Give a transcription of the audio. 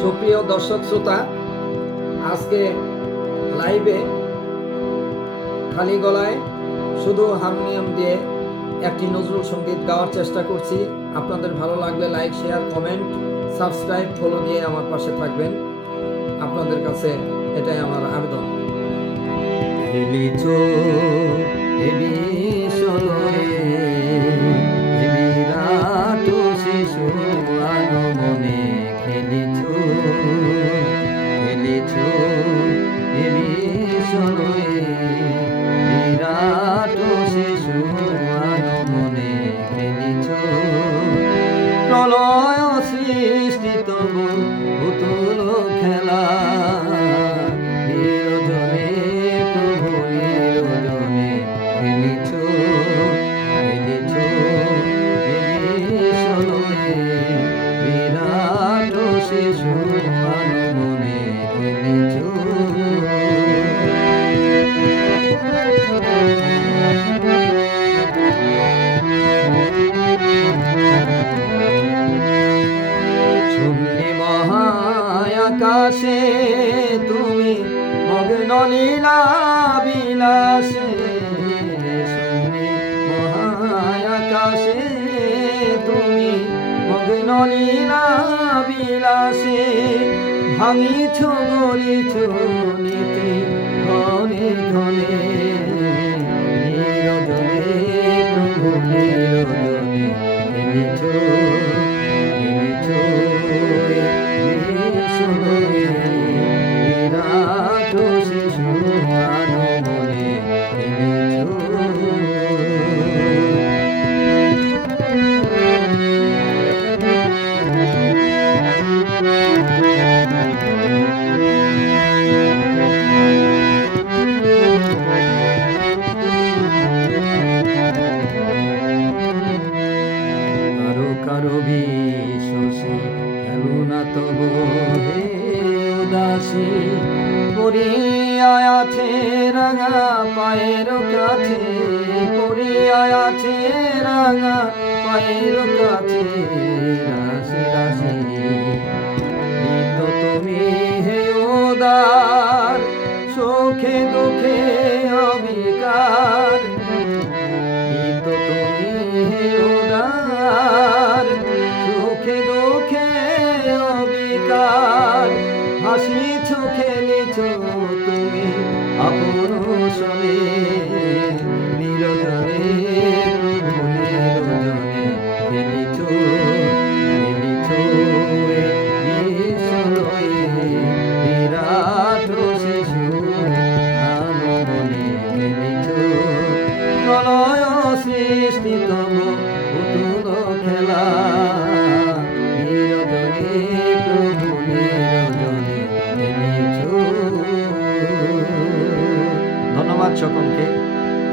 সুপ্রিয় দর্শক শ্রোতা, আজকে লাইভে খালি গলায় শুধু হারমোনিয়াম দিয়ে একটি নজরুল সঙ্গীত গাওয়ার চেষ্টা করছি। আপনাদের ভালো লাগলে like, share, comment, subscribe, follow দিয়ে আমার পাশে থাকবেন। আপনাদের কাছে এটাই আমার আবেদন। শিশু মনে খেলিছ বিরাট শিশু মনে খেলিছ প্রলয় সৃষ্টি তবু পুতুল খেলা নিরজনে প্রভু নিরজনে খেলিছ বিরাট শিশু মনে খেলিছ। শুনলি মহায়াকাশে তুমি মগ্ন লীলা বিলাসে, শুনলি মহায়াকাশে তুমি মগ্ন লীলা বিলাসে, ভাঙিছ গড়িছ নীতি ঘনে ঘনে নিরজনে প্রভু নিরজনে খেলিছ বিরাট শিশু মনে খেলিছ। কারো বিশ্বসে খেলো না তবু হে উদাসী, পড়িয়া আছে রাঙা পায়ের কাছে, পড়িয়া আছে রাঙা পায়ের কাছে রাশি রাশি। তো তুমি হে উদার সুখে দুঃখে অবিকার, তো তুমি হে উদার সুখে দুঃখে অবিকার, হাসিছ খেলিছ তুমি আপন সনে নিরজনে প্রভু নিরজনে খেলিছ বিরাট শিশু মনে খেলিছ প্রলয় সৃষ্টি তব পুতুল খেলা নিরজনে প্রভু নিরজনে খেলিছ। ধন্যবাদ সকলকে।